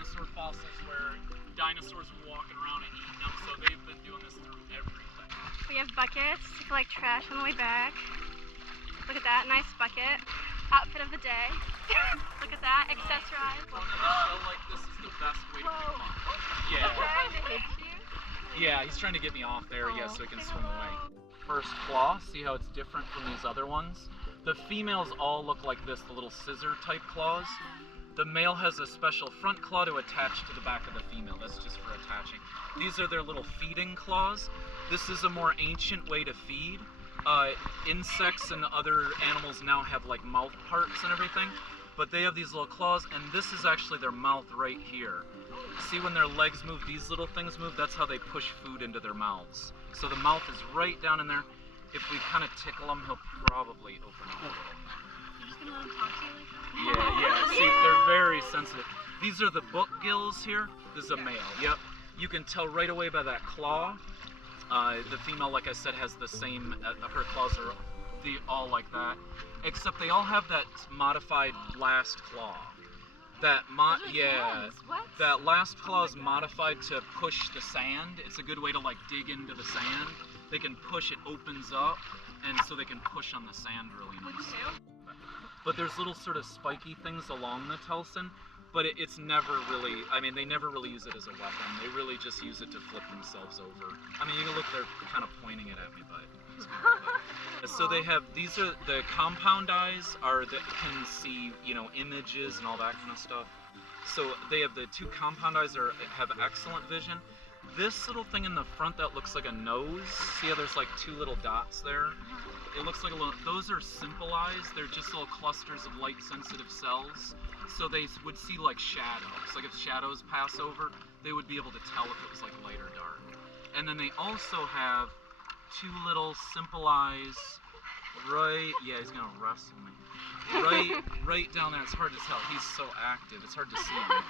dinosaur fossils where dinosaurs were walking around and eating them, so they've been doing this through everything. We have buckets to collect trash on the way back. Look at that, nice bucket. Outfit of the day. Look at that, accessorized. Running a show like this is the best way to get fun. Yeah. Trying to hit you? Yeah, he's trying to get me off there, yeah, so he can swim away. First claw, see how it's different from these other ones? The females all look like this, the little scissor type claws. The male has a special front claw to attach to the back of the female. That's just for attaching. These are their little feeding claws. This is a more ancient way to feed. Insects and other animals now have like mouth parts and everything, but they have these little claws, and this is actually their mouth right here. See when their legs move, these little things move, that's how they push food into their mouths. So the mouth is right down in there. If we kind of tickle him, he'll probably open up a little. You're just gonna let him talk to you like that? Yeah. See, they're very sensitive. These are the book gills here. This is a male, yep. You can tell right away by that claw. The female, like I said, has the same, her claws are all like that. Except they all have that modified last claw. That that last claw is modified to push the sand. It's a good way to like dig into the sand. They can push, it opens up, and so they can push on the sand really nice. But there's little sort of spiky things along the telson, but it's never really, I mean, they never really use it as a weapon. They really just use it to flip themselves over. I mean, you can look, they're kind of pointing it at me, but. So they have, these are, the compound eyes are that can see, you know, images and all that kind of stuff. So they have the two compound eyes have excellent vision. This little thing in the front that looks like a nose, see how there's like two little dots there? It looks like a little, those are simple eyes. They're just little clusters of light sensitive cells. So they would see like shadows. Like if shadows pass over, they would be able to tell if it was like light or dark. And then they also have two little simple eyes right, yeah, he's gonna wrestle me. Right down there, it's hard to tell. He's so active, it's hard to see him.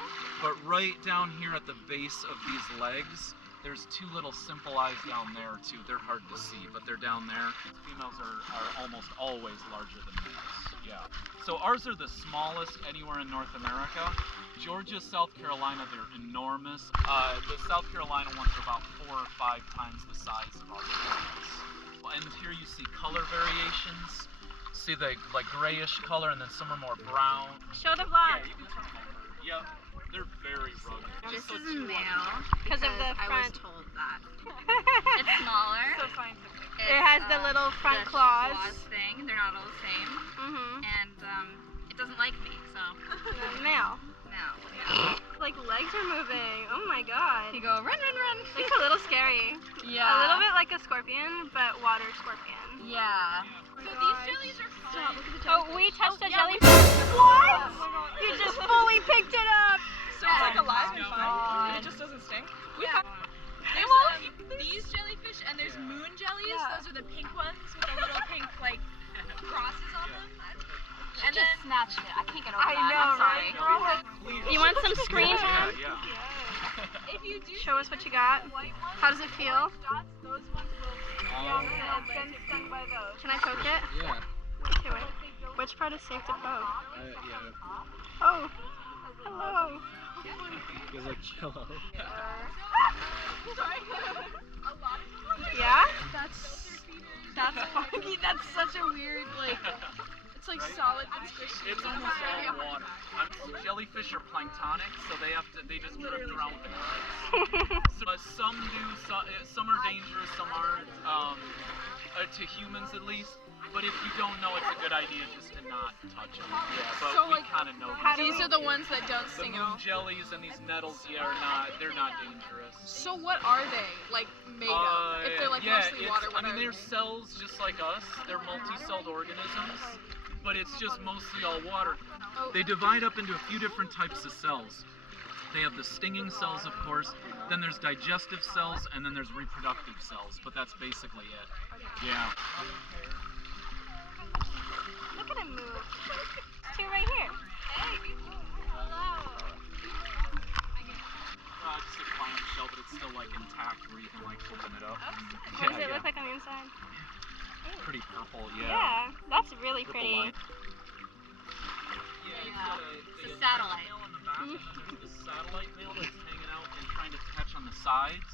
But right down here at the base of these legs, there's two little simple eyes down there too. They're hard to see, but they're down there. Females are almost always larger than males, yeah. So ours are the smallest anywhere in North America. Georgia, South Carolina, they're enormous. The South Carolina ones are about 4 or 5 times the size of our females. And here you see color variations. See the like grayish color, and then some are more brown. Show the vlog. Yeah, you can turn them over. Yep, they're very rugged. This is a male because of the I front. was told that. It's smaller. So it has the little front claws. Thing. They're not all the same. And it doesn't like me, so. Male. Male. Like legs are moving. Oh my god. You go run, run, run. It's a little scary. Yeah. A little bit like a scorpion, but water scorpion. Yeah. So these jellies are fun. Oh, we touched a jellyfish. What? You just fully picked it up. So it's like alive and fine. It just doesn't stink. Yeah. There's these jellyfish and there's moon jellies. Yeah. Those are the pink ones with the little pink like crosses on them. And just snatched it. I can't get over I that. know, I'm sorry. right? You want some screen time? Yeah. If you do Show us what you got. How does it feel? those ones will been stung by those. Can I poke it? Yeah. Do it. Which part is safe to poke? Yeah. Oh. Hello. Feels like jello. Yeah? That's funky. That's such a weird like. It's like solid and squishy. It's almost all water. Jellyfish are planktonic, so they just drift around with the currents. So, some are dangerous, some aren't, to humans at least. But if you don't know, it's a good idea just to not touch them. Yeah, but So, we like, kind of know. These are the ones that don't The sting moon out. jellies and these nettles, they're not dangerous. So what are they like made of? If they're like mostly water, what I mean, are they're they? cells just like us. They're multi-celled organisms, but it's just mostly all water. Oh. They divide up into a few different types of cells. They have the stinging cells, of course, then there's digestive cells, and then there's reproductive cells, but that's basically it. Yeah. Look at him move. Two right here. Hey. Hello. Just a clamshell, but it's still like intact where you can like open it up. What does it look like on the inside? Pretty purple, yeah. Yeah, that's really Purple pretty. light. It's a satellite. There's the satellite male that's hanging out and trying to catch on the sides.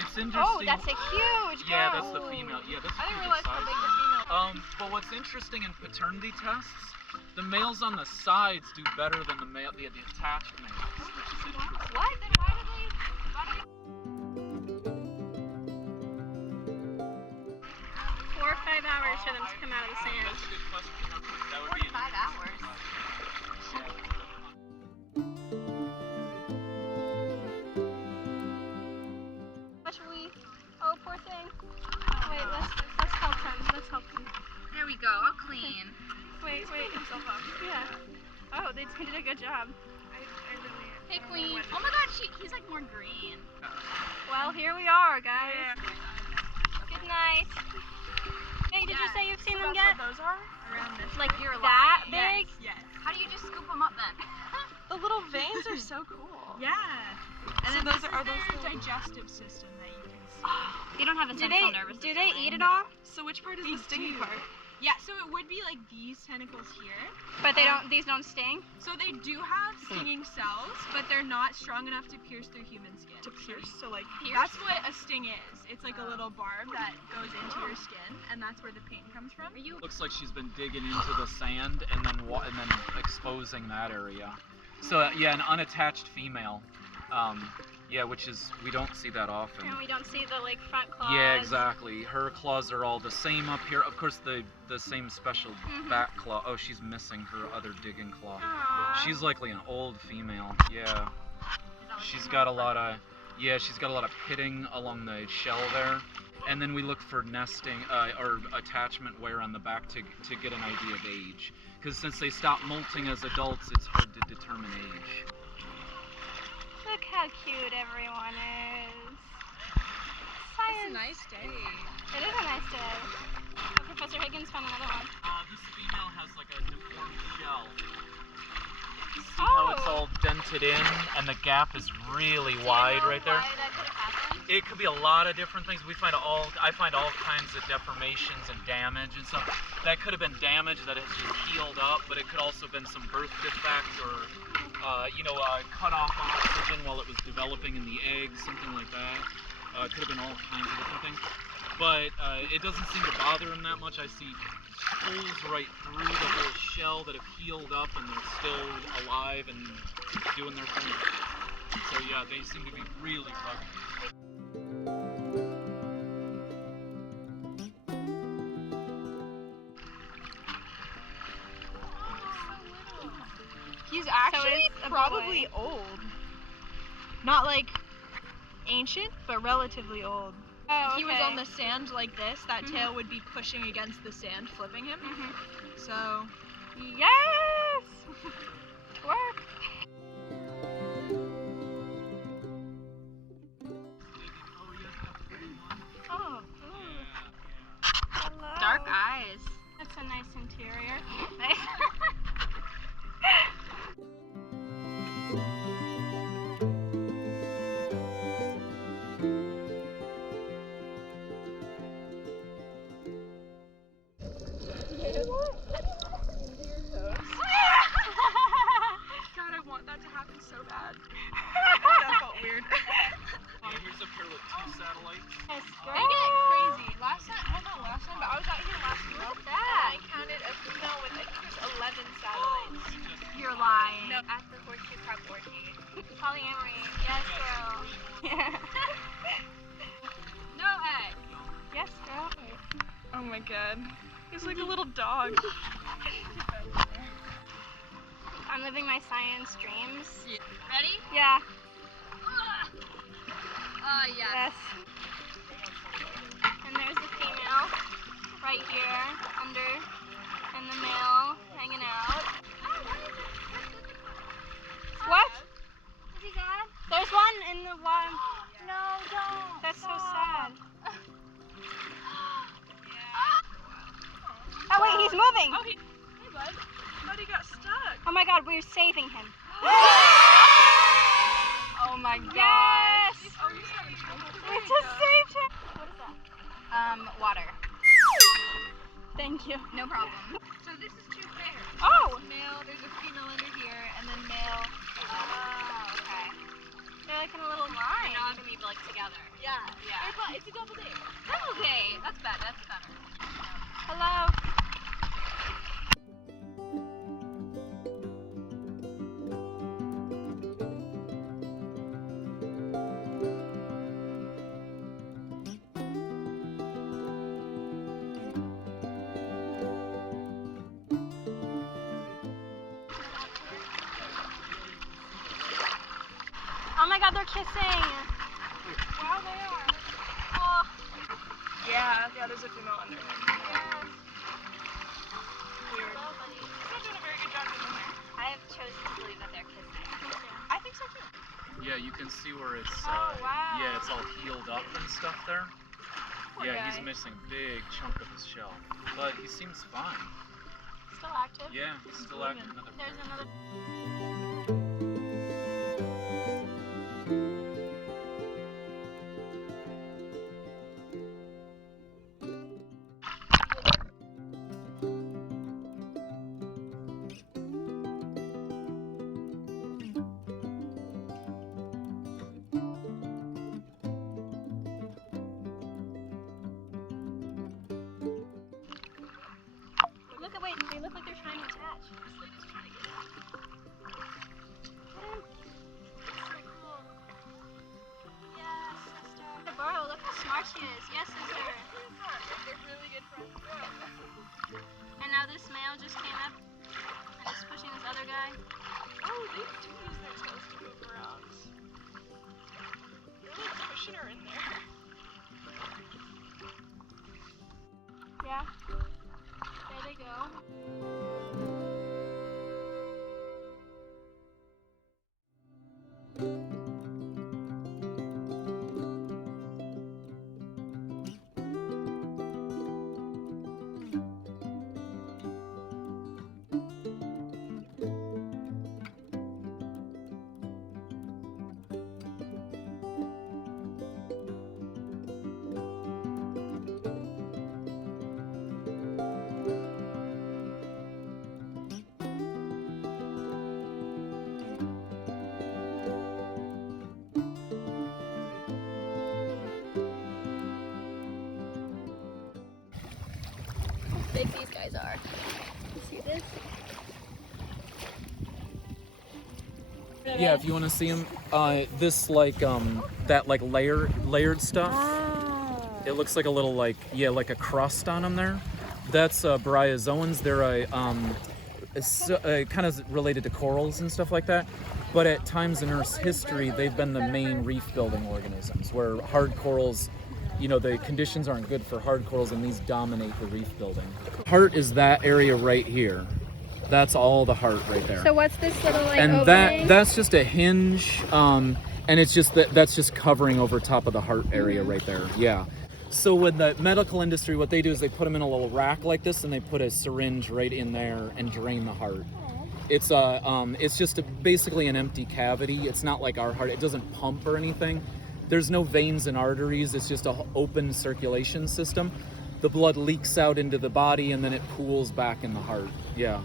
It's interesting. Oh, that's a huge girl. Yeah, that's the female. Yeah, that's I a didn't pretty realize good how size. big the female was. But what's interesting in paternity tests, the males on the sides do better than the attached males, which is interesting. What? Then why do they? 4 or 5 hours for them to come out of the sand. That's a good question. That would be 5 hours. Should we? Oh, poor thing. Wait, let's help him. Let's help him. There we go. All clean. Wait. Yeah. Oh, they did a good job. Hey, Queen. Oh my God, he's like more green. Well, here we are, guys. Good night. Hey, did you say you've seen them yet? Those are around this. Like You're that lying. big? Yes. How do you just scoop them up then? The little veins are so cool. Yeah. And So then this those is are their their digestive system that you can see. They don't have a Do central they nervous do system. they eat it all? So which part is the stingy part? Yeah, so it would be like these tentacles here. But they don't. These don't sting. So they do have stinging cells, but they're not strong enough to pierce through human skin. To pierce? So like that's what a sting is. It's like a little barb that goes into your skin, and that's where the pain comes from. Looks like she's been digging into the sand and then exposing that area. So yeah, an unattached female. Yeah, which is, we don't see that often. And we don't see the like front claws. Yeah, exactly. Her claws are all the same up here. Of course, the same special back claw. Oh, she's missing her other digging claw. Aww. She's likely an old female. Yeah. She's got a lot of pitting along the shell there. And then we look for nesting or attachment wear on the back to get an idea of age. Because since they stop molting as adults, it's hard to determine age. Look how cute everyone is. It's Science. a nice day. It is a nice day. Oh, Professor Higgins found another one. This female has like a deformed shell. See how it's all dented in and the gap is really wide right there? Why that could have happened? It could be a lot of different things. I find all kinds of deformations and damage and stuff. That could have been damage that has just healed up, but it could also have been some birth defect or cut off oxygen while it was developing in the egg, something like that. It could have been all kinds of different things. But it doesn't seem to bother him that much. I see holes right through the whole shell that have healed up and they're still alive and doing their thing. So yeah, they seem to be really rugged. He's actually it's a probably old. Not like ancient, but relatively old. Oh, okay. He was on the sand like this, that tail would be pushing against the sand, flipping him. So, yes! Work! Oh, hello. Dark eyes. That's a nice interior. God, I want that to happen so bad. That felt weird. Here's a pair with 2 satellites. Yes, They get crazy. Last time, well not last time, but I was out here last week. What's And that? I counted a female with, I think there's 11 satellites. You're lying. No, at the Horseshoe Crab orgy. Polyamory. Yes, girl. No egg. Yes, girl. Oh my god. He's like a little dog. I'm living my science dreams. Ready? Yeah. Yes. Yes. And there's the female right here under, and the male hanging out. What? Is he dead? There's one in the one. No, don't. That's so sad. Oh wait, he's moving. Oh, hey bud. But he got stuck. Oh my god, we're saving him. Oh my god. Yes! Oh, you said it. We just saved him. What is that? Water. Thank you. No problem. So this is two pairs. Oh! Male, there's a female under here, and then male. Oh, okay. They're like in a little line. Monogamy, but like together. Yeah. Yeah. It's a double date. Double date. That's better. That's better. Hello. Oh my god, they're kissing! Wow, they are. Oh, Yeah, there's a female under him. yes. Weird. Hello, buddy. He's not doing a very good job getting there. I have chosen to believe that they're kissing. I think so too. Yeah, you can see where it's, Oh, wow. yeah, it's all healed up and stuff there. Poor Yeah, guy. he's missing a big chunk of his shell. But he seems fine. Still active? Yeah, he's still active. Another There's pair. another. Look at, wait, they look like they're trying to attach. Yes, sister. The burrow, look how smart she is. Yes, sister. They're really good friends. And now this male just came up and is pushing this other guy. Oh, they do use their tails to move around. They're like pushing her in there. Yeah. There they go. Big these guys are. You see this? Yeah, if you want to see them, this like that like layered stuff. It looks like a little like like a crust on them there. That's bryozoans. They're kind of related to corals and stuff like that. But at times in Earth's history, they've been the main reef-building organisms, where hard corals, you know, the conditions aren't good for hard corals, and these dominate the reef building. Heart is that area right here. That's all the heart right there. So what's this little like And opening? that's just a hinge, and it's just that's just covering over top of the heart area right there. Yeah. So with the medical industry, what they do is they put them in a little rack like this, and they put a syringe right in there and drain the heart. It's just basically an empty cavity. It's not like our heart. It doesn't pump or anything. There's no veins and arteries. It's just an open circulation system. The blood leaks out into the body, and then it pools back in the heart. Yeah.